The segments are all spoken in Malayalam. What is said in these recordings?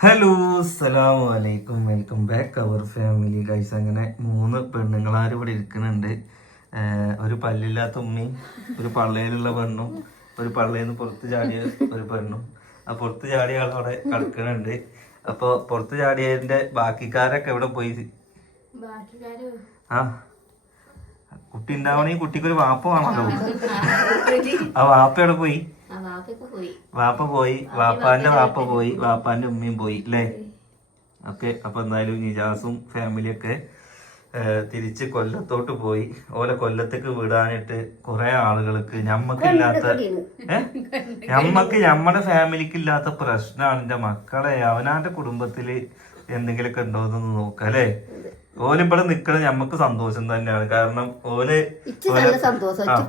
ഹലോ അസ്സലാമു അലൈക്കും welcome back our family guys അങ്ങനെ മൂന്ന് പെണ്ണുങ്ങളാരും ഇവിടെ ഇരിക്കുന്നുണ്ട് ഒരു പല്ലില്ലാത്ത ഉമ്മയും ഒരു പള്ളയിലുള്ള പെണ്ണും ഒരു പള്ളയിൽ നിന്ന് പുറത്ത് ചാടിയ ഒരു പെണ്ണും ആ പുറത്ത് ചാടിയ ആളവിടെ കളിക്കുന്നുണ്ട് അപ്പോൾ പുറത്ത് ചാടിയതിന്റെ ബാക്കിക്കാരൊക്കെ ഇവിടെ പോയി ആ കുട്ടി ഉണ്ടാവണമെങ്കിൽ കുട്ടിക്കൊരു വാപ്പ വേണമല്ലോ ആ വാപ്പ എവിടെ പോയി വാപ്പ പോയി വാപ്പാന്റെ വാപ്പ പോയി. വാപ്പാന്റെ ഉമ്മയും പോയി അല്ലേ? ഓക്കെ അപ്പൊ എന്തായാലും നിജാസും ഫാമിലിയൊക്കെ തിരിച്ച് കൊല്ലത്തോട്ട് പോയി. ഓലെ കൊല്ലത്തേക്ക് വിടാനായിട്ട് കുറെ ആളുകൾക്ക് ഞമ്മക്കില്ലാത്ത ഞമ്മക്ക് ഞമ്മടെ ഫാമിലിക്ക് ഇല്ലാത്ത പ്രശ്നമാണ് എന്റെ മക്കളെ അവനാന്റെ കുടുംബത്തിൽ എന്തെങ്കിലുമൊക്കെ ഉണ്ടോ എന്നൊന്ന് നോക്കാം അല്ലേ? ഓലിവിടെ നിക്കണ ഞമ്മക്ക് സന്തോഷം തന്നെയാണ്. കാരണം ഓൽ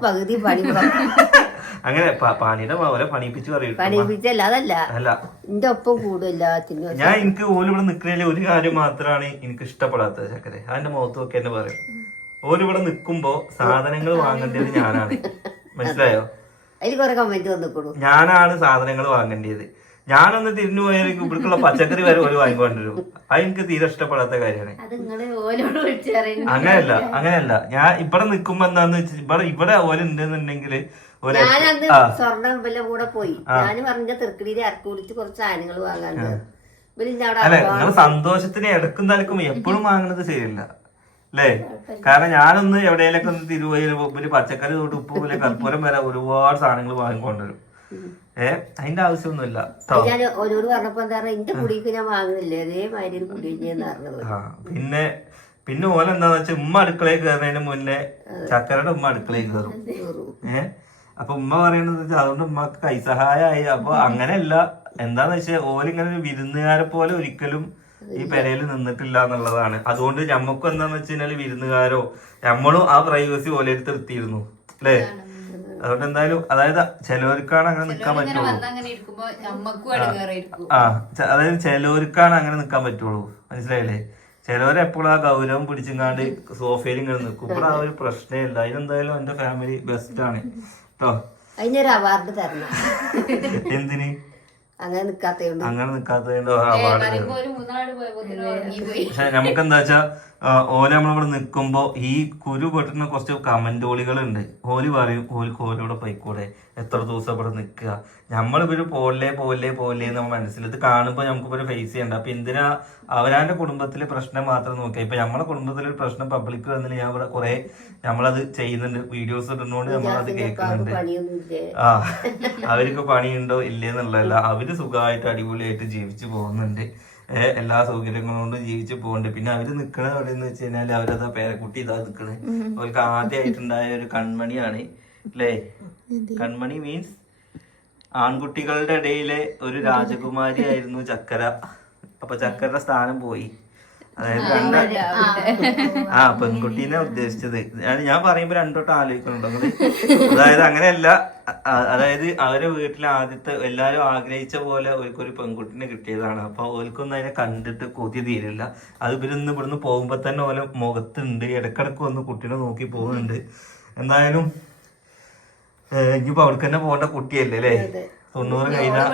പകുതി പണി അങ്ങനെ പണിയുടെ ഓലെ പണിപ്പിച്ച് പറയും അതല്ല. അല്ല. എന്റെ ഒപ്പം ഞാൻ എനിക്ക് ഓൽ ഇവിടെ നിക്കണേൽ ഒരു കാര്യം മാത്രമാണ് എനിക്ക് ഇഷ്ടപ്പെടാത്തത് ചക്കരെ അതിന്റെ മുഖത്ത് നോക്കി എന്നെ പറയും. ഓൽ ഇവിടെ നിക്കുമ്പോ സാധനങ്ങൾ വാങ്ങേണ്ടത് ഞാനാണ്. മനസ്സിലായോ? അതിൽ കുറെ കമന്റ് വന്നിക്കണു. ഞാനാണ് സാധനങ്ങൾ വാങ്ങേണ്ടത്. ഞാനൊന്ന് തിരിഞ്ഞു പോയാലും ഇവിടേക്കുള്ള പച്ചക്കറി വരെ ഒരു വാങ്ങിക്കൊണ്ടിരും അത് എനിക്ക് തീരെ ഇഷ്ടപ്പെടാത്ത കാര്യമാണ്. അങ്ങനെയല്ല അങ്ങനെയല്ല. ഞാൻ ഇവിടെ നിൽക്കുമ്പോ എന്താന്ന് വെച്ചാൽ ഇവിടെ ഇവിടെ ഓൽ ഉണ്ടെന്നുണ്ടെങ്കിൽ സ്വർണം കൂടെ പോയി. ഞാൻ പറഞ്ഞ തിർക്കടിയിൽ ഇറക്കി വിളിച്ച് കുറച്ച് സാധനങ്ങൾ അല്ലെ നിങ്ങൾ സന്തോഷത്തിന് ഇടക്കും തലക്കും എപ്പോഴും വാങ്ങുന്നത് ശരിയല്ല. അല്ലേ? കാരണം ഞാനൊന്ന് എവിടെയെങ്കിലൊക്കെ ഒന്ന് തിരുവയിൽ പച്ചക്കറി തൊട്ട് ഉപ്പ് പോലെ കർപ്പൂരം വരെ ഒരുപാട് സാധനങ്ങൾ വാങ്ങിക്കൊണ്ടുവരും അതിന്റെ ആവശ്യമൊന്നുമില്ല. ഞാൻ ഓരോട് പറഞ്ഞപ്പോ എന്താ പറയാ എന്റെ കുടിക്ക് ഞാൻ വാങ്ങുന്നില്ലേ? അതേമാതിരി ഒരു കുടി ഞാൻ പറഞ്ഞത്. ആ പിന്നെ പിന്നെ ഓല എന്താന്ന് വെച്ചാൽ ഉമ്മ അടുക്കളയിൽ കയറുന്നതിന് മുന്നേ ചക്കരയുടെ ഉമ്മ അടുക്കളയിൽ കയറും ഏ? അപ്പൊ ഉമ്മ പറയണത് വെച്ചാൽ അതുകൊണ്ട് ഉമ്മക്ക് കൈസഹായമായി അപ്പൊ അങ്ങനെയല്ല എന്താന്ന് വെച്ചാൽ ഓലിങ്ങനെ ഒരു വിരുന്നുകാരെ പോലെ ഒരിക്കലും ഈ പെരയിൽ നിന്നിട്ടില്ല എന്നുള്ളതാണ്. അതുകൊണ്ട് ഞമ്മക്കും എന്താന്ന് വെച്ച് കഴിഞ്ഞാൽ വിരുന്നുകാരോ നമ്മളും ആ പ്രൈവസി ഓലെടുത്ത് എത്തിയിരുന്നു. അല്ലേ? അതുകൊണ്ട് എന്തായാലും അതായത് ചിലവർക്കാണ് അങ്ങനെ നിക്കാൻ പറ്റുള്ളൂ. ആ. അതായത് ചിലവർക്കാണ് അങ്ങനെ നിൽക്കാൻ പറ്റുള്ളൂ. മനസ്സിലായില്ലേ? ചിലവരെപ്പോഴും ആ ഗൗരവം പിടിച്ചിങ്ങാണ്ട് സോഫയിൽ ഇങ്ങനെ നിൽക്കും ഇവിടെ ആ ഒരു പ്രശ്നമില്ല അതിനെന്തായാലും എന്റെ ഫാമിലി ബെസ്റ്റ് ആണ് കേട്ടോ അവാർഡ് തരണം. എന്തിന്? അങ്ങനെ നിക്കാത്തതുകൊണ്ട്. അങ്ങനെ അവാർഡ് തന്നെ പക്ഷെ നമുക്ക് എന്താ വെച്ചാ ഓൽ നമ്മളിവിടെ നിൽക്കുമ്പോൾ ഈ കുരു പെട്ടുന്ന കുറച്ച് കമന്റോളികളുണ്ട് ഓൽ പറയും ഓൽക്ക് ഓലോടെ പോയിക്കൂടെ? എത്ര ദിവസം ഇവിടെ നിൽക്കുക നമ്മളിപ്പോൾ പോലേ പോലേ പോലേ എന്ന് നമ്മൾ മനസ്സിൽ ഇത് കാണുമ്പോൾ നമുക്ക് ഒരു ഫേസ് ചെയ്യണ്ട. അപ്പം എന്തിനാ അവരാന്റെ കുടുംബത്തിലെ പ്രശ്നം മാത്രം നോക്കുക ഇപ്പം നമ്മളെ കുടുംബത്തിലെ പ്രശ്നം പബ്ലിക് വന്നിട്ട് ഞാൻ ഇവിടെ കുറെ നമ്മളത് ചെയ്യുന്നുണ്ട്. വീഡിയോസ് ഇടുന്നോണ്ട് നമ്മളത് കേൾക്കുന്നുണ്ട് ആ അവർക്ക് പണിയുണ്ടോ ഇല്ലേന്നുള്ളതല്ല അവർ സുഖമായിട്ട് അടിപൊളിയായിട്ട് ജീവിച്ചു പോകുന്നുണ്ട്. എല്ലാ സൗകര്യങ്ങളും കൊണ്ട് ജീവിച്ചു പോകുന്നുണ്ട് പിന്നെ അവർ നിക്കണ എവിടെയെന്ന് വെച്ച് കഴിഞ്ഞാൽ അവരതാ പേരക്കുട്ടി ഇതാ നിക്കണേ. അവർക്ക് ആദ്യമായിട്ടുണ്ടായ ഒരു കൺമണിയാണ് അല്ലേ കൺമണി മീൻസ് ആൺകുട്ടികളുടെ ഇടയിലെ ഒരു രാജകുമാരി ആയിരുന്നു ചക്കര. അപ്പൊ ചക്കരയുടെ സ്ഥാനം പോയി. അതായത് രണ്ട് ആ പെൺകുട്ടീനെ ഉദ്ദേശിച്ചത്. ഞാൻ പറയുമ്പോ രണ്ടോട്ട് ആലോചിക്കുന്നുണ്ടോ. അതായത് അങ്ങനെയല്ല. അതായത് അവരെ വീട്ടിലെ ആദ്യത്തെ എല്ലാരും ആഗ്രഹിച്ച പോലെ ഒരു പെൺകുട്ടിനെ കിട്ടിയതാണ്. അപ്പൊ ഓൽക്കൊന്നും അതിനെ കണ്ടിട്ട് കൊതി തീരില്ല. അത് ഇവരൊന്ന് ഇവിടുന്ന് പോകുമ്പോ തന്നെ ഓലെ മുഖത്തുണ്ട്. ഇടക്കിടക്ക് വന്ന് കുട്ടീനെ നോക്കി പോകുന്നുണ്ട്. എന്തായാലും ഇനിയിപ്പോ അവൾക്ക് തന്നെ പോകേണ്ട കുട്ടിയല്ലേ അല്ലേ? തൊണ്ണൂറ് കഴിഞ്ഞാൽ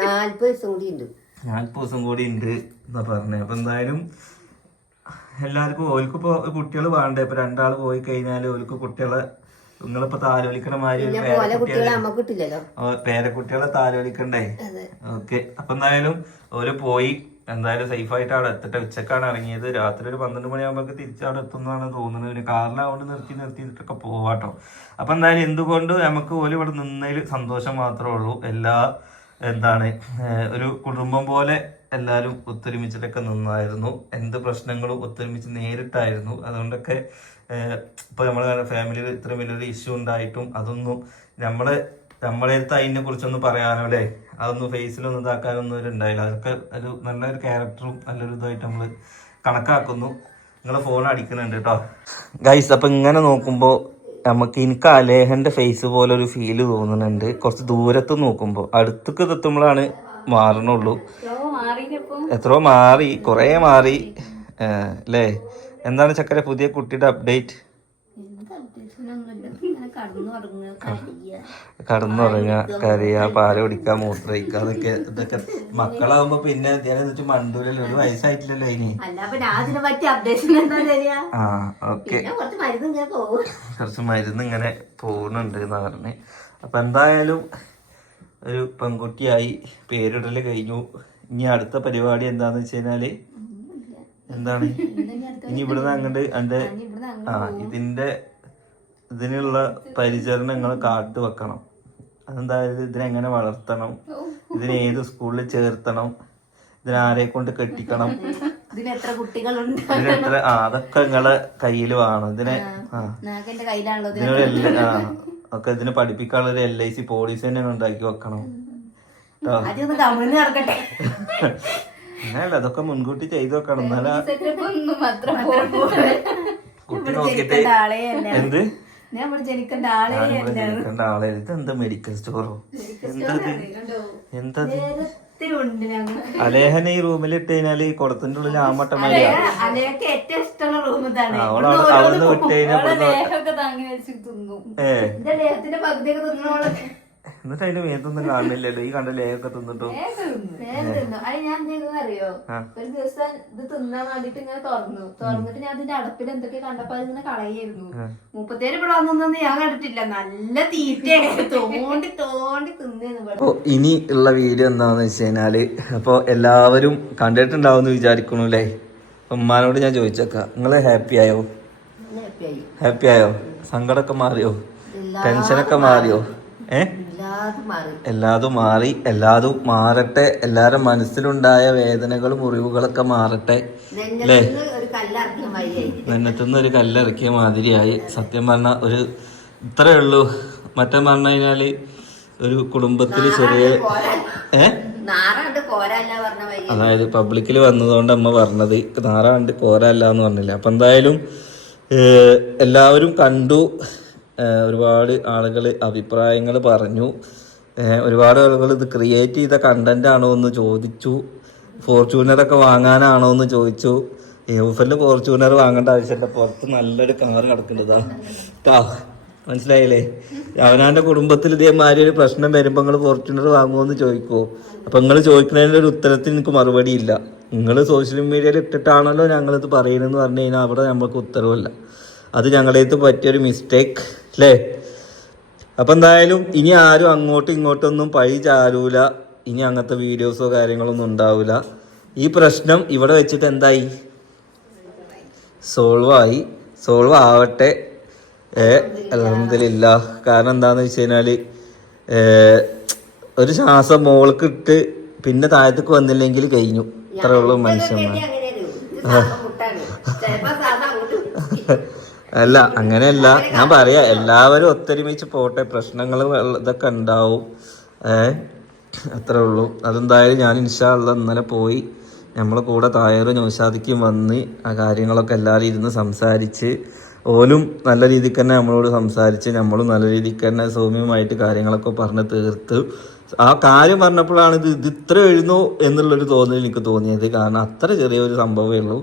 നാല്പത് ദിവസം കൂടി ഉണ്ട്. നാൽപ്പത് ദിവസം കൂടി ഉണ്ട് എന്നാ പറഞ്ഞത് അപ്പൊ എന്തായാലും എല്ലാവർക്കും ഓൽക്കിപ്പോ കുട്ടികൾ വേണ്ടേ? ഇപ്പൊ രണ്ടാൾ പോയി കഴിഞ്ഞാൽ ഓൽക്ക് കുട്ടികളെ നിങ്ങളിപ്പോ താലോലിക്കണ മാതിരി പേരക്കുട്ടികളെ താലോലിക്കണ്ടേ? ഓക്കെ. അപ്പൊ എന്തായാലും ഓര് പോയി. എന്തായാലും സേഫ് ആയിട്ട് അവിടെ എത്തട്ടെ. ഉച്ചക്കാണ് ഇറങ്ങിയത്. രാത്രി ഒരു പന്ത്രണ്ട് മണിയാകുമ്പോൾ തിരിച്ച് അവിടെ എത്തുന്നതാണ് തോന്നുന്നത്. പിന്നെ കാറിലാവുകൊണ്ട് നിർത്തി നിർത്തിയിട്ടൊക്കെ പോവാട്ടോ. അപ്പൊ എന്തായാലും എന്തുകൊണ്ട് നമുക്ക് ഓൽ ഇവിടെ നിന്നതിൽ സന്തോഷം മാത്രമേ ഉള്ളൂ. എല്ലാ എന്താണ് ഒരു കുടുംബം പോലെ എല്ലാവരും ഒത്തൊരുമിച്ചിട്ടൊക്കെ നിന്നായിരുന്നു. എന്ത് പ്രശ്നങ്ങളും ഒത്തൊരുമിച്ച് നേരിട്ടായിരുന്നു. അതുകൊണ്ടൊക്കെ ഇപ്പൊ നമ്മുടെ ഫാമിലിയിൽ ഇത്ര വലിയൊരു ഇഷ്യൂ ഉണ്ടായിട്ടും അതൊന്നും നമ്മളെ നമ്മളെ അടുത്ത് അതിനെ കുറിച്ചൊന്നും പറയാനോ അല്ലേ? അതൊന്നും ഫേസിലൊന്നും ഇതാക്കാനൊന്നും ഒരു ഉണ്ടായില്ല. അതൊക്കെ ഒരു നല്ലൊരു ക്യാരക്ടറും നല്ലൊരു ഇതായിട്ട് നമ്മൾ കണക്കാക്കുന്നു. നിങ്ങളെ ഫോൺ അടിക്കുന്നുണ്ട് കേട്ടോ ഗൈസ് അപ്പൊ ഇങ്ങനെ നോക്കുമ്പോ നമുക്ക് എനിക്ക് അലേഹന്റെ ഫേസ് പോലെ ഒരു ഫീൽ തോന്നുന്നുണ്ട്. കുറച്ച് ദൂരത്ത് നോക്കുമ്പോ. അടുത്തേക്ക് എത്തുമ്പോഴാണ് മാറണുള്ളൂ. എത്രയോ മാറി കുറേ മാറി. അല്ലേ? എന്താണ് ചക്കര പുതിയ കുട്ടിയുടെ അപ്ഡേറ്റ് കടന്നുറങ്ങുക കരിയ കരയുക. പാൽ കുടിക്കുക മൂത്രയിക്കുക അതൊക്കെ ഇതൊക്കെ മക്കളാവുമ്പോ പിന്നെ ഇതേ മണ്ടൂലല്ലോ ഒരു വയസ്സായിട്ടില്ലല്ലോ ഇനി. ആ ഓക്കെ. കുറച്ച് മരുന്ന് ഇങ്ങനെ പോകുന്നുണ്ട് എന്ന് പറഞ്ഞ്. അപ്പൊ എന്തായാലും ഒരു പെൺകുട്ടിയായി പേരിടൽ കഴിഞ്ഞു. ഇനി അടുത്ത പരിപാടി എന്താന്ന് വെച്ച് കഴിഞ്ഞാൽ എന്താണ്? ഇനി ഇവിടുന്ന് അങ്ങോട്ട് എന്റെ ആ ഇതിന്റെ ഇതിനുള്ള പരിചരണങ്ങൾ കാട്ടു വെക്കണം അതെന്തായാലും ഇതിനെങ്ങനെ വളർത്തണം? ഇതിനെ ഏത് സ്കൂളിൽ ചേർത്തണം? ഇതിനാരെ കൊണ്ട് കെട്ടിക്കണം? ഇതിനെത്ര കുട്ടികളുണ്ട്? ആ അതൊക്കെ നിങ്ങളെ കയ്യിൽ വേണം. ഇതിനെ എൽ ആ. ഒക്കെ ഇതിനെ പഠിപ്പിക്കാനുള്ള ഒരു എൽ ഐ സി പോളിസി തന്നെ ഉണ്ടാക്കി വെക്കണം. അങ്ങനെയല്ല അതൊക്കെ മുൻകൂട്ടി ചെയ്തു വെക്കണം. എന്നാലാ കുട്ടി നോക്കിയിട്ട് എന്ത്? ഇവിടെ ജനിക്കേണ്ട ആളെ ജനിക്കേണ്ട ആളെ ഇത്? എന്താ മെഡിക്കൽ സ്റ്റോറോ എന്താ അലേഹനെ ഈ റൂമിൽ ഇട്ട് കഴിഞ്ഞാൽ ഈ കുളത്തിന്റെ ഉള്ളിൽ ആമട്ടമാരിയാ അലയൊക്കെ ഏറ്റവും ഇഷ്ടമുള്ള റൂം ഇതാണ്. അവളവിടെ അവിടുന്ന് വിട്ട് കഴിഞ്ഞാൽ ഇവിടുന്ന് എന്നിട്ട് അതിന്റെ മേത്തൊന്നും കാണില്ലല്ലോ ഈ കണ്ട ലേയൊക്കെ തിന്നിട്ടു. അത് ഞാൻ എന്ത് അറിയോ? ഒരു ദിവസം ഇത് തിന്നാൻ വേണ്ടിട്ട് ഇങ്ങനെ തുറന്നു. തുറന്നിട്ട് ഞാൻ അതിന്റെ അടപ്പിൽ എന്തൊക്കെ കണ്ടപ്പോ അതിങ്ങനെ കളയായിരുന്നു. മുപ്പത്തേര് ഇവിടെ വന്നൊന്നും ഞാൻ കണ്ടിട്ടില്ല. നല്ല തീറ്റയാണ്. തോണ്ടി തോണ്ടി തിന്നു ഇനി ഉള്ള വീഡിയോ എന്താന്ന് വെച്ച് കഴിഞ്ഞാൽ അപ്പൊ എല്ലാവരും കണ്ടിട്ടുണ്ടാവും വിചാരിക്കണു അല്ലേ? ഉമ്മാനോട് ഞാൻ ചോദിച്ചേക്കാം. നിങ്ങൾ ഹാപ്പി ആയോ? ഹാപ്പി ആയോ. സങ്കടമൊക്കെ മാറിയോ? ടെൻഷനൊക്കെ മാറിയോ ഏ ഇല്ലാതെ മാറി. എല്ലാതും മാറി. എല്ലാതും മാറട്ടെ. എല്ലാരും മനസ്സിലുണ്ടായ വേദനകളും മുറിവുകളൊക്കെ മാറട്ടെ. അല്ലേ നിന്നത്തുനിന്ന് ഒരു കല്ലിറക്കിയ മാതിരിയായി. സത്യം പറഞ്ഞ ഒരു ഇത്രേ ഉള്ളൂ. മറ്റേ പറഞ്ഞു കഴിഞ്ഞാൽ ഒരു കുടുംബത്തിൽ ചെറിയ ഏ? അതായത് പബ്ലിക്കിൽ വന്നതുകൊണ്ട് അമ്മ പറഞ്ഞത് നാറാണ്ട് പോരല്ല എന്ന് പറഞ്ഞില്ല. അപ്പൊ എന്തായാലും എല്ലാവരും കണ്ടു. ഒരുപാട് ആളുകൾ അഭിപ്രായങ്ങൾ പറഞ്ഞു. ഒരുപാട് ആളുകൾ ഇത് ക്രിയേറ്റ് ചെയ്ത കണ്ടന്റ് ആണോ എന്ന് ചോദിച്ചു. ഫോർച്യൂണറൊക്കെ വാങ്ങാനാണോ എന്ന് ചോദിച്ചു. യൂഫലിൽ ഫോർച്യൂണർ വാങ്ങേണ്ട ആവശ്യമില്ല. പുറത്ത് നല്ലൊരു കാർ കിടക്കുന്നതാ കാ മനസ്സിലായില്ലേ? അവനാന്റെ കുടുംബത്തിൽ ഇതേമാതിരി ഒരു പ്രശ്നം വരുമ്പോൾ നിങ്ങൾ ഫോർച്യൂണർ വാങ്ങുമെന്ന് ചോദിക്കുമോ അപ്പൊ നിങ്ങൾ ചോദിക്കുന്നതിന്റെ ഒരു ഉത്തരത്തിന് എനിക്ക് മറുപടി ഇല്ല. നിങ്ങൾ സോഷ്യൽ മീഡിയയിൽ ഇട്ടിട്ടാണല്ലോ ഞങ്ങളിത് പറയണെന്ന് പറഞ്ഞു കഴിഞ്ഞാൽ അവിടെ നമ്മൾക്ക് ഉത്തരവില്ല അത് ഞങ്ങളേത്ത് പറ്റിയൊരു മിസ്റ്റേക്ക് അല്ലേ അപ്പം എന്തായാലും ഇനി ആരും അങ്ങോട്ടും ഇങ്ങോട്ടൊന്നും പഴി ചാരൂല. ഇനി അങ്ങനത്തെ വീഡിയോസോ കാര്യങ്ങളൊന്നും ഉണ്ടാവില്ല ഈ പ്രശ്നം ഇവിടെ വെച്ചിട്ട് എന്തായി? സോൾവ് ആയി. സോൾവ് ആവട്ടെ. അലഹമില്ല കാരണം എന്താണെന്ന് വെച്ച് കഴിഞ്ഞാൽ ഒരു ശ്വാസം മോൾക്ക് ഇട്ട് പിന്നെ താഴത്തേക്ക് വന്നില്ലെങ്കിൽ കഴിഞ്ഞു. അത്രേ ഉള്ളൂ മനുഷ്യന്മാർ. അല്ല അങ്ങനെയല്ല. ഞാൻ പറയാ എല്ലാവരും ഒത്തൊരുമിച്ച് പോട്ടെ. പ്രശ്നങ്ങൾ ഇതൊക്കെ ഉണ്ടാവും. ഏ അത്രേ ഉള്ളൂ. അതെന്തായാലും ഞാൻ ഇൻഷാള്ള ഇന്നലെ പോയി നമ്മളെ കൂടെ തായറും നൗഷാദിക്കും വന്ന് ആ കാര്യങ്ങളൊക്കെ എല്ലാവരും ഇരുന്ന് സംസാരിച്ച് ഓലും നല്ല രീതിക്ക് തന്നെ നമ്മളോട് സംസാരിച്ച് നമ്മളും നല്ല രീതിക്ക് തന്നെ സൗമ്യമായിട്ട് കാര്യങ്ങളൊക്കെ പറഞ്ഞ് തീർത്ത്. ആ കാര്യം പറഞ്ഞപ്പോഴാണ് ഇത് ഇത് ഇത്ര എഴുന്നോ എന്നുള്ളൊരു തോന്നൽ എനിക്ക് തോന്നിയത്. കാരണം അത്ര ചെറിയൊരു സംഭവമേ ഉള്ളൂ.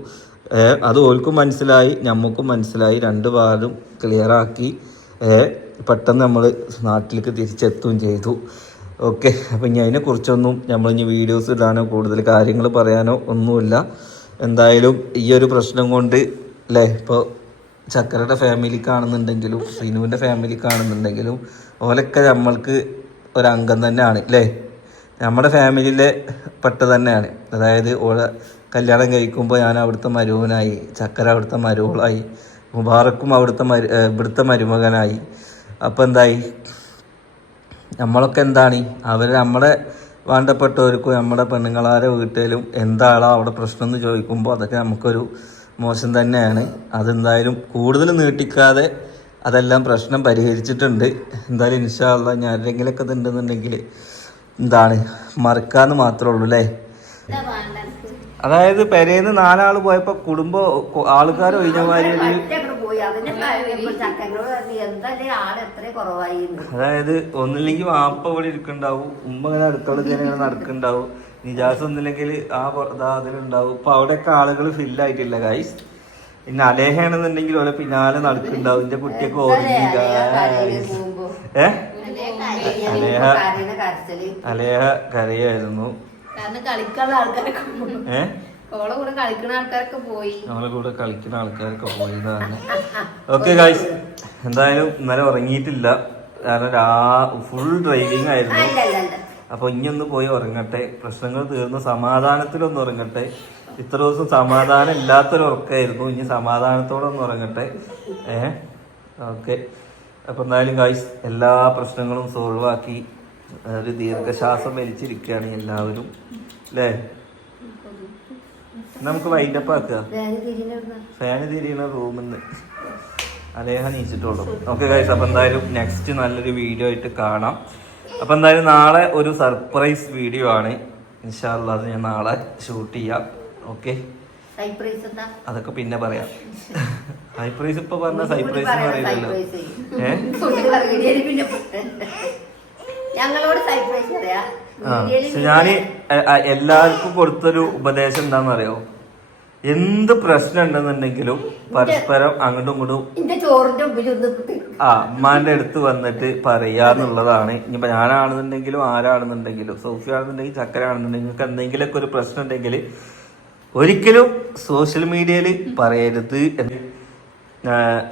അത് ഓൽക്കും മനസ്സിലായി നമുക്കും മനസ്സിലായി രണ്ട് ഭാഗം ക്ലിയറാക്കി പെട്ടെന്ന് നമ്മൾ നാട്ടിലേക്ക് തിരിച്ചെത്തുകയും ചെയ്തു. ഓക്കെ അപ്പം ഇനി അതിനെക്കുറിച്ചൊന്നും നമ്മൾ ഇനി വീഡിയോസ് ഇടാനോ കൂടുതൽ കാര്യങ്ങൾ പറയാനോ ഒന്നുമില്ല. എന്തായാലും ഈ ഒരു പ്രശ്നം കൊണ്ട് അല്ലേ ഇപ്പോൾ ചക്കരയുടെ ഫാമിലി കാണുന്നുണ്ടെങ്കിലും സിനുവിന്റെ ഫാമിലി കാണുന്നുണ്ടെങ്കിലും ഓലൊക്കെ നമ്മൾക്ക് ഒരംഗം തന്നെയാണ് അല്ലേ നമ്മുടെ ഫാമിലിയിലെ പെട്ട തന്നെയാണ്. അതായത് ഓളെ കല്യാണം കഴിക്കുമ്പോൾ ഞാൻ അവിടുത്തെ മരുവനായി ചക്കര അവിടുത്തെ മരുവളായി മുബാറക്കും അവിടുത്തെ മരു ഇവിടുത്തെ മരുമകനായി. അപ്പോൾ എന്തായി? നമ്മളൊക്കെ എന്താണ്? അവർ നമ്മുടെ വേണ്ടപ്പെട്ടവർക്കും നമ്മുടെ പെണ്ണുങ്ങളാരെ വീട്ടിലും എന്താണോ അവിടെ പ്രശ്നം എന്ന് ചോദിക്കുമ്പോൾ അതൊക്കെ നമുക്കൊരു മോശം തന്നെയാണ്. അതെന്തായാലും കൂടുതൽ നീട്ടിക്കാതെ അതെല്ലാം പ്രശ്നം പരിഹരിച്ചിട്ടുണ്ട്. എന്തായാലും ഇൻഷാല്ല ഞാൻ ആരെങ്കിലൊക്കെ ഉണ്ടെന്നുണ്ടെങ്കിൽ എന്താണ്? മറക്കാന്ന് മാത്രമേ ഉള്ളൂ അല്ലേ? അതായത് പെരേന്ന് നാലാൾ പോയപ്പോൾ കുടുംബ ആൾക്കാർ ഒഴിഞ്ഞമാര് അതായത് ഒന്നില്ലെങ്കിൽ വാപ്പ ഇവിടെ ഇരിക്കണ്ടാവും ഉമ്മ ഇങ്ങനെ അടുക്കള ഇങ്ങനെ നടക്കുന്നുണ്ടാവും നിജാസ് ഒന്നില്ലെങ്കിൽ ആ അതിലുണ്ടാവും. ഇപ്പൊ അവിടെയൊക്കെ ആളുകൾ ഫില്ലായിട്ടില്ല ഗൈസ് പിന്നെ അലേഹയാണെന്നുണ്ടെങ്കിൽ ഓലെ പിന്നാലെ നടക്കുന്നുണ്ടാവും എന്റെ കുട്ടിയൊക്കെ ഓർമ്മ ഏഹ് അലേഹ കരയായിരുന്നു. ഓളെ കൂടെ കളിക്കുന്ന ആൾക്കാരൊക്കെ പോയി. നമ്മളെ കൂടെ കളിക്കുന്ന ആൾക്കാരൊക്കെ പോയതാണ് ഓക്കെ ഗായ്സ് എന്തായാലും ഇന്നലെ ഉറങ്ങിയിട്ടില്ല. കാരണം രാ ഫുൾ ഡ്രൈവിംഗ് ആയിരുന്നു. അപ്പൊ ഇനി ഒന്ന് പോയി ഉറങ്ങട്ടെ. പ്രശ്നങ്ങൾ തീർന്ന് സമാധാനത്തിലൊന്ന് ഉറങ്ങട്ടെ. ഇത്ര ദിവസം സമാധാനം ഇല്ലാത്തൊരു ഉറക്കമായിരുന്നു ഇനി സമാധാനത്തോടെ ഒന്ന് ഉറങ്ങട്ടെ. ഏ? ഓക്കെ അപ്പൊ എന്തായാലും ഗായ്സ് എല്ലാ പ്രശ്നങ്ങളും സോൾവ് ആക്കി ഒരു ദീർഘശ്വാസം വലിച്ചിരിക്കുകയാണ് എല്ലാവരും. അല്ലേ നമുക്ക് വൈൻഡപ്പ് ആക്കുക. ഫാന് തിരിയണ റൂമിൽ നിന്ന് അലേഹ നീച്ചിട്ടുള്ളൂ. ഓക്കെ ഗൈസ് അപ്പൊ എന്തായാലും നെക്സ്റ്റ് നല്ലൊരു വീഡിയോ ആയിട്ട് കാണാം. അപ്പൊ എന്തായാലും നാളെ ഒരു സർപ്രൈസ് വീഡിയോ ആണ്. ഇൻഷാല്ല അത് ഞാൻ നാളെ ഷൂട്ട് ചെയ്യാം. ഓക്കെ അതൊക്കെ പിന്നെ പറയാം. സർപ്രൈസ് ഇപ്പൊ പറഞ്ഞ സർപ്രൈസ് പറയില്ലല്ലോ. ഏ? പിന്നെ ഞങ്ങളോട് പറയാ. അ- എല്ലാവർക്കും കൊടുത്തൊരു ഉപദേശം എന്താണെന്നറിയോ എന്ത് പ്രശ്നം ഉണ്ടെന്നുണ്ടെങ്കിലും പരസ്പരം അങ്ങോട്ടും ഇങ്ങോട്ടും. ആ അമ്മാന്റെ അടുത്ത് വന്നിട്ട് പറയാന്നുള്ളതാണ് ഇനിയിപ്പോ ഞാനാണെന്നുണ്ടെങ്കിലും ആരാണെന്നുണ്ടെങ്കിലും സോഫിയ ആണെന്നുണ്ടെങ്കിൽ ചക്കര ആണെന്നുണ്ടെങ്കിൽ നിങ്ങൾക്ക് എന്തെങ്കിലുമൊക്കെ ഒരു പ്രശ്നം ഉണ്ടെങ്കിൽ ഒരിക്കലും സോഷ്യൽ മീഡിയയിൽ പറയരുത് എന്ന്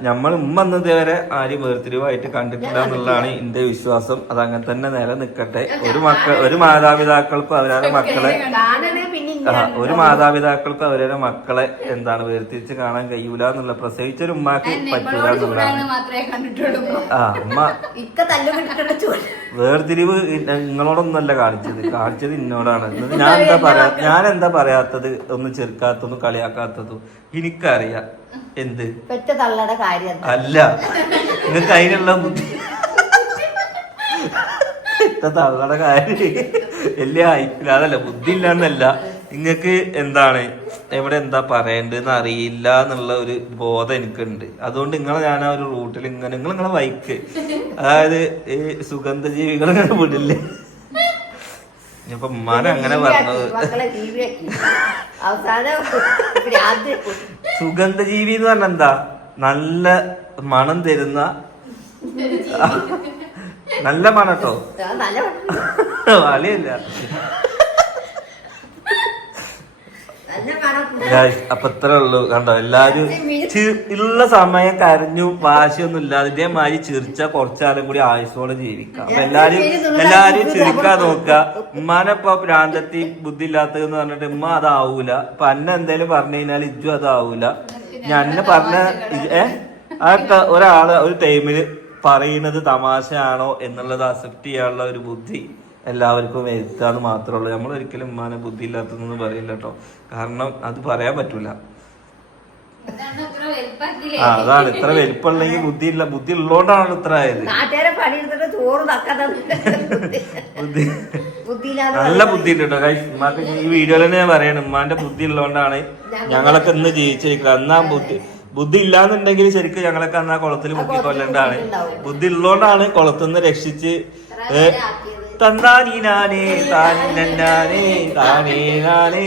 നമ്മൾ ഉമ്മ ഇന്നതുവരെ ആരും വേർതിരിവായിട്ട് കണ്ടിട്ടില്ല എന്നുള്ളതാണ് എന്റെ വിശ്വാസം. അത് അങ്ങനെ തന്നെ നിലനിൽക്കട്ടെ ഒരു മക്ക ഒരു മാതാപിതാക്കൾക്കും അവരുടെ മക്കളെ ഒരു മാതാപിതാക്കൾക്കും അവരുടെ മക്കളെ എന്താണ് വേർതിരിച്ച് കാണാൻ കഴിയൂല എന്നുള്ള പ്രസവിച്ചൊരു ഉമ്മാക്ക് പറ്റൂല എന്നുള്ളതാണ്. ആ ഉമ്മ വേർതിരിവ് നിങ്ങളോടൊന്നല്ല കാണിച്ചത്. കാണിച്ചത് ഇന്നോടാണ്. ഞാൻ എന്താ പറയാ ഞാൻ എന്താ പറയാത്തത്? ഒന്നും ചെറുക്കാത്തതും കളിയാക്കാത്തതും എനിക്കറിയാം. എന്ത്? പെറ്റ തള്ളയുടെ കാര്യം അല്ല. നിങ്ങൾക്ക് അതിനുള്ള ബുദ്ധി തള്ളട തള്ളയുടെ കാര്യം. വലിയ ഹൈപ്പില്ല അതല്ല ബുദ്ധി ഇല്ലാന്നല്ല നിങ്ങൾക്ക് എന്താണ്? എവിടെ എന്താ പറയേണ്ടതെന്ന് അറിയില്ല എന്നുള്ള ഒരു ബോധം എനിക്കുണ്ട്. അതുകൊണ്ട് നിങ്ങളെ ഞാൻ ആ ഒരു റൂട്ടിൽ ഇങ്ങനെ നിങ്ങൾ നിങ്ങളെ വൈക്ക്. അതായത് ഈ സുഗന്ധജീവികൾ ഇങ്ങനെ വിടില്ലേ? ഇനിയിപ്പൊ ഉമ്മാനെ അങ്ങനെ പറഞ്ഞത്. സുഗന്ധജീവി എന്ന് പറഞ്ഞ എന്താ? നല്ല മണം തരുന്ന നല്ല മണം കേട്ടോ. ആ, നല്ല വളിയല്ല നല്ല മണം Guys, അപ്പൊ ഇത്ര ഉള്ളൂ. കണ്ടോ? എല്ലാരും ഉള്ള സമയം കരഞ്ഞു വാശിയൊന്നും ഇല്ലാതെ ഇതേമാതിരി ചിരിച്ച കുറച്ചാലും കൂടി ആയുസോടെ ജീവിക്കാം. അപ്പൊ എല്ലാരും എല്ലാരും ചിരിക്കാൻ നോക്കുക. ഉമ്മാനെപ്പോ പ്രാന്തത്തി ബുദ്ധി ഇല്ലാത്തതെന്ന് പറഞ്ഞിട്ട് ഉമ്മ അതാവൂല. അപ്പൊ അന്ന എന്തേലും പറഞ്ഞു കഴിഞ്ഞാൽ ഇജ്ജു അതാവൂല. ഞാൻ പറഞ്ഞ ഏ അതൊക്കെ ഒരാൾ ഒരു ടൈമിൽ പറയുന്നത് തമാശയാണോ എന്നുള്ളത് അക്സെപ്റ്റ് ചെയ്യാനുള്ള ഒരു ബുദ്ധി. എല്ലാവർക്കും എഴുത്താന്ന് മാത്രമേ ഉള്ളൂ നമ്മൾ ഒരിക്കലും ഉമ്മാനെ ബുദ്ധി ഇല്ലാത്തതെന്ന് പറയില്ല കേട്ടോ. കാരണം അത് പറയാൻ പറ്റൂല. ആ അതാണ്. ഇത്ര വലിപ്പമുണ്ടെങ്കിൽ ബുദ്ധി ഇല്ല ബുദ്ധി ഉള്ളോണ്ടാണ് ഇത്ര ആയത് ബുദ്ധി നല്ല ബുദ്ധി ഉണ്ട് കേട്ടോ. ഉമ്മാക്ക് ഈ വീഡിയോയിൽ തന്നെ ഞാൻ പറയണം. ഉമ്മാന്റെ ബുദ്ധി ഉള്ളതുകൊണ്ടാണ് ഞങ്ങളൊക്കെ ഇന്ന് ജീവിച്ചിരിക്കുന്നത് അന്നാ ബുദ്ധി ബുദ്ധി ഇല്ലാന്നുണ്ടെങ്കിൽ ശരിക്കും ഞങ്ങളൊക്കെ എന്നാ കുളത്തിൽ മുക്കി കൊല്ലേണ്ടതാണ്. ബുദ്ധി ഉള്ളതുകൊണ്ടാണ് കുളത്തുനിന്ന് രക്ഷിച്ച് താനേ നാനേ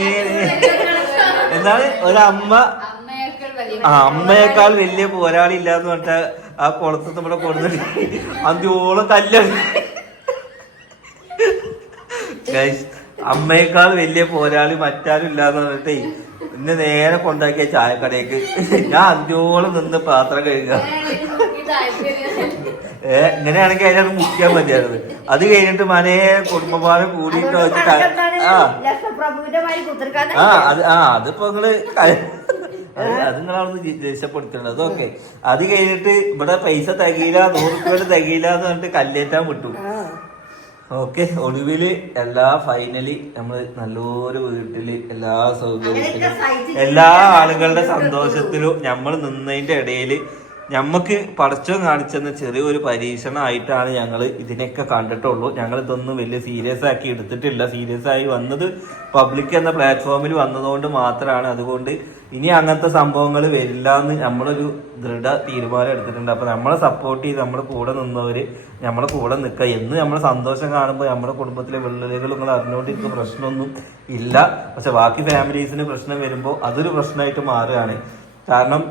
എന്താണ്? ഒരമ്മ. ആ അമ്മയേക്കാൾ വലിയ പോരാളി ഇല്ലാന്ന് പറഞ്ഞിട്ട് ആ കുളത്ത് നമ്മുടെ കൊടുത്തിട്ട് അന്ത്യോളം Guys, അമ്മയേക്കാൾ വലിയ പോരാളി മറ്റാരും ഇല്ലാന്ന് പറഞ്ഞിട്ടേ ഇന്ന് നേരെ കൊണ്ടാക്കിയ ചായക്കടയ്ക്ക് ഞാൻ അന്ത്യോളം നിന്ന് പാത്രം കഴുകുക. ഇങ്ങനെയാണെങ്കിൽ അതിനകത്ത് മുക്കിയാൽ മതിയായിരുന്നു. അത് കഴിഞ്ഞിട്ട് മനെ കുടുംബഭാരം കൂടിയിട്ട് വെച്ചിട്ട് ആ ആ. അത് ആ അതിപ്പോ നിങ്ങൾ അത് നിങ്ങളവിടുന്ന് ദേഷ്യപ്പെടുത്തണം അതൊക്കെ അത് കഴിഞ്ഞിട്ട് ഇവിടെ പൈസ തികയില്ല നൂറ് രൂപയുടെ തികയില്ല എന്ന് പറഞ്ഞിട്ട് കല്ലേറ്റാൻ വിട്ടു. ഓക്കെ. ഒടുവിൽ എല്ലാ ഫൈനലി നമ്മൾ നല്ലൊരു വീട്ടിൽ എല്ലാ സൗകര്യത്തിലും എല്ലാ ആളുകളുടെ സന്തോഷത്തിലും നമ്മൾ നിന്നതിന്റെ ഇടയിൽ ഞമ്മക്ക് പടച്ചോൻ കാണിച്ചെന്ന ചെറിയൊരു പരീക്ഷണമായിട്ടാണ് ഞങ്ങൾ ഇതിനൊക്കെ കണ്ടിട്ടുള്ളൂ. ഞങ്ങൾ ഇതൊന്നും വലിയ സീരിയസ് ആക്കി എടുത്തിട്ടില്ല. സീരിയസ് ആയി വന്നത് പബ്ലിക് എന്ന പ്ലാറ്റ്ഫോമിൽ വന്നതുകൊണ്ട് മാത്രമാണ് അതുകൊണ്ട് ഇനി അങ്ങനത്തെ സംഭവങ്ങൾ വരില്ല എന്ന് നമ്മളൊരു ദൃഢ തീരുമാനം എടുത്തിട്ടുണ്ട്. അപ്പൊ നമ്മളെ സപ്പോർട്ട് ചെയ്ത് നമ്മുടെ കൂടെ നിന്നവർ നമ്മളെ കൂടെ നിൽക്കുക എന്ന് നമ്മളെ സന്തോഷം കാണുമ്പോൾ നമ്മുടെ കുടുംബത്തിലെ വിള്ളലുകൾ നിങ്ങൾ അറിഞ്ഞുകൊണ്ടിരിക്കുന്ന പ്രശ്നമൊന്നും ഇല്ല. പക്ഷെ ബാക്കി ഫാമിലീസിന് പ്രശ്നം വരുമ്പോൾ അതൊരു പ്രശ്നമായിട്ട് മാറുകയാണ്. കാരണം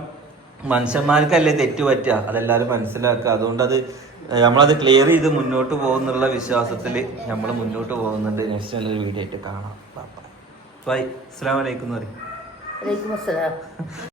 മനുഷ്യന്മാർക്കല്ലേ തെറ്റ് പറ്റുക? അതെല്ലാവരും മനസ്സിലാക്കുക. അതുകൊണ്ട് അത് നമ്മളത് ക്ലിയർ ചെയ്ത് മുന്നോട്ട് പോകുന്നുള്ള വിശ്വാസത്തിൽ നമ്മൾ മുന്നോട്ട് പോകുന്നുണ്ട്. നെക്സ്റ്റ് നല്ലൊരു വീഡിയോ ആയിട്ട് കാണാം. ബൈ അസ്സാം വലൈക്കും